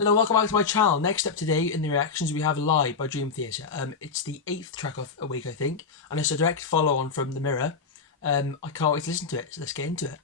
Hello, welcome back to my channel. Next up today in the reactions we have Lie by Dream Theater. It's the 8th track of a week, I think, and it's a direct follow on from The Mirror. I can't wait to listen to it, so let's get into it.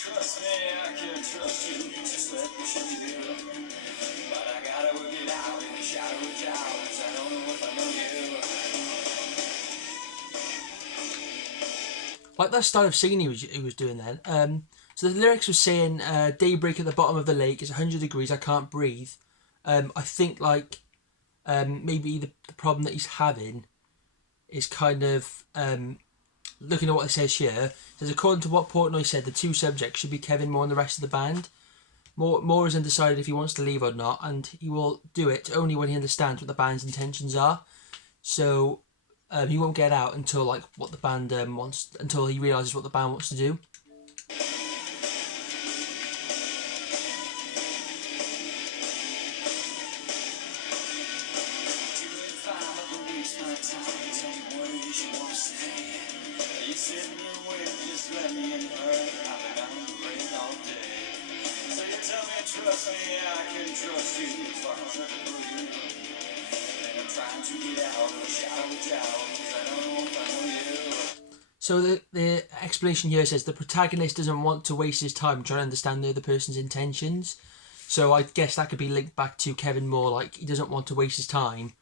Trust me, I can trust you. Just let me show you. But I gotta work it out in the shadow of doubt. 'Cause I don't know if I know you. Like that style of singing he was doing then. So the lyrics were saying, "Daybreak at the bottom of the lake. It's 100 degrees. I can't breathe." I think maybe the problem that he's having is kind of looking at what it says here. It says, according to what Portnoy said, the two subjects should be Kevin Moore and the rest of the band. Moore is undecided if he wants to leave or not, and he will do it only when he understands what the band's intentions are. So he won't get out until what the band wants, until he realizes what the band wants to do. Trust me, I can trust you. As far as I can believe. And I'm trying to get out of the shadow of doubt. 'Cause I don't know if I know you. So the explanation here says the protagonist doesn't want to waste his time trying to understand the other person's intentions. So I guess that could be linked back to Kevin Moore, like he doesn't want to waste his time.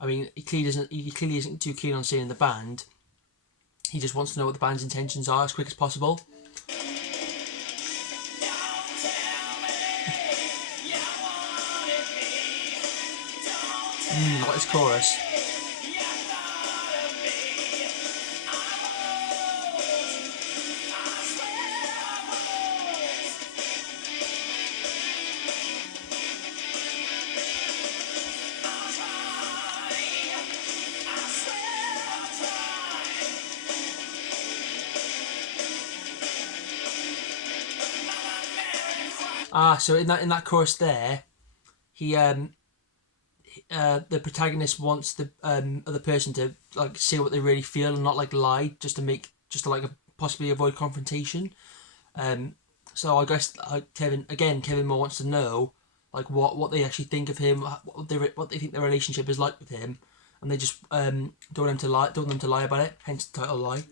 I mean, he clearly isn't too keen on staying in the band. He just wants to know what the band's intentions are as quick as possible. Like this chorus. So in that chorus there, he the protagonist wants the other person to say what they really feel and not lie just to possibly avoid confrontation. So I guess Kevin Moore wants to know what they actually think of him, what they think their relationship is like with him, and they just don't want them to lie about it. Hence the title Lie.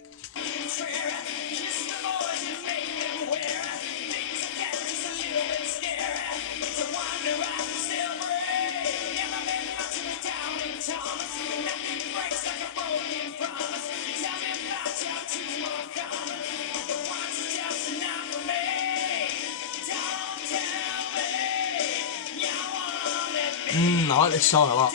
I like this song a lot.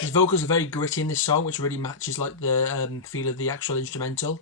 His vocals are very gritty in this song, which really matches the feel of the actual instrumental.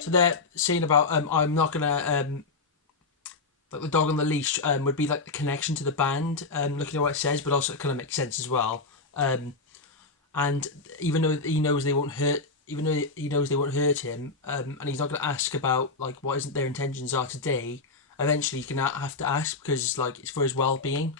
So they're saying about I'm not gonna the dog on the leash would be like the connection to the band, looking at what it says, but also it kind of makes sense as well. And even though he knows they won't hurt, him, and he's not going to ask about what isn't their intentions are today. Eventually, he's going to have to ask because it's for his well-being.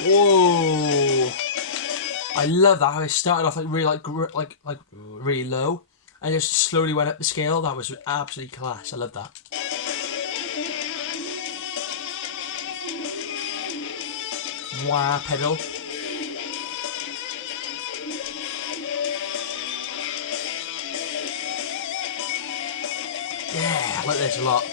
Whoa! I love that. How it started off like really like really low, and just slowly went up the scale. That was absolutely class. I love that. Wah pedal. Yeah, I like this a lot.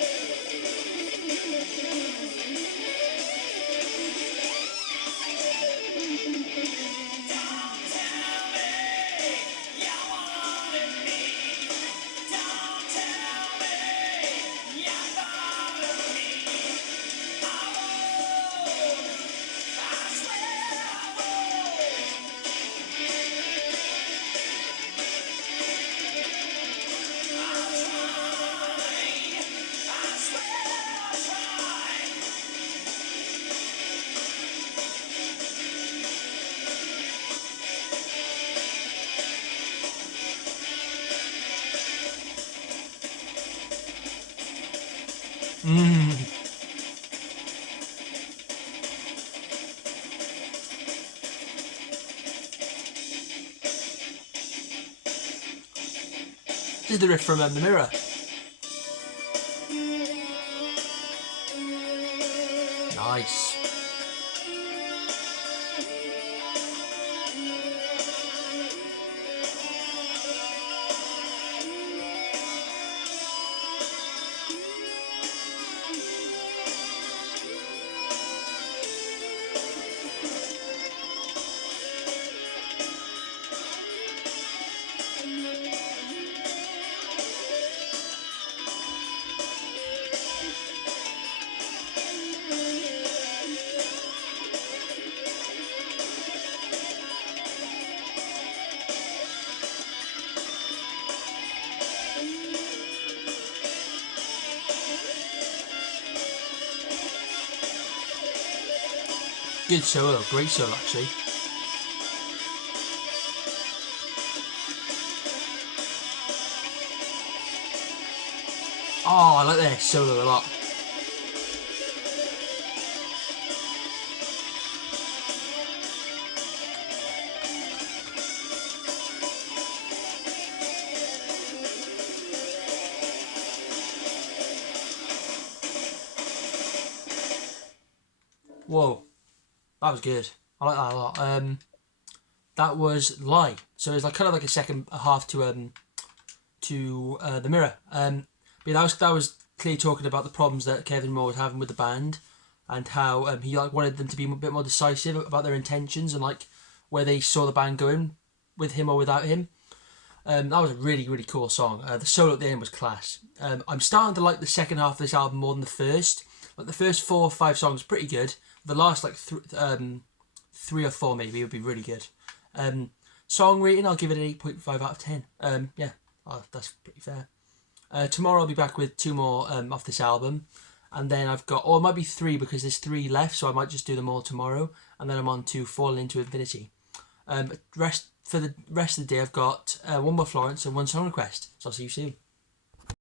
This is the riff from The Mirror. Nice. Good solo, great solo actually. Oh, I like this solo a lot. Whoa, that was good. I like that a lot. That was Lie. So it's like kind of like a second half to The Mirror. But yeah, that was clearly talking about the problems that Kevin Moore was having with the band, and how he like wanted them to be a bit more decisive about their intentions and like where they saw the band going with him or without him. That was a really, really cool song. The solo at the end was class. I'm starting to like the second half of this album more than the first. Like the first 4 or 5 songs pretty good. The last like 3 or 4 maybe would be really good. Song rating, I'll give it an 8.5 out of 10. Yeah, that's pretty fair. Tomorrow I'll be back with 2 more off this album. And then I've got, or it might be 3 because there's 3 left, so I might just do them all tomorrow. And then I'm on to Falling Into Infinity. For the rest of the day, I've got 1 more Florence and 1 song request. So I'll see you soon.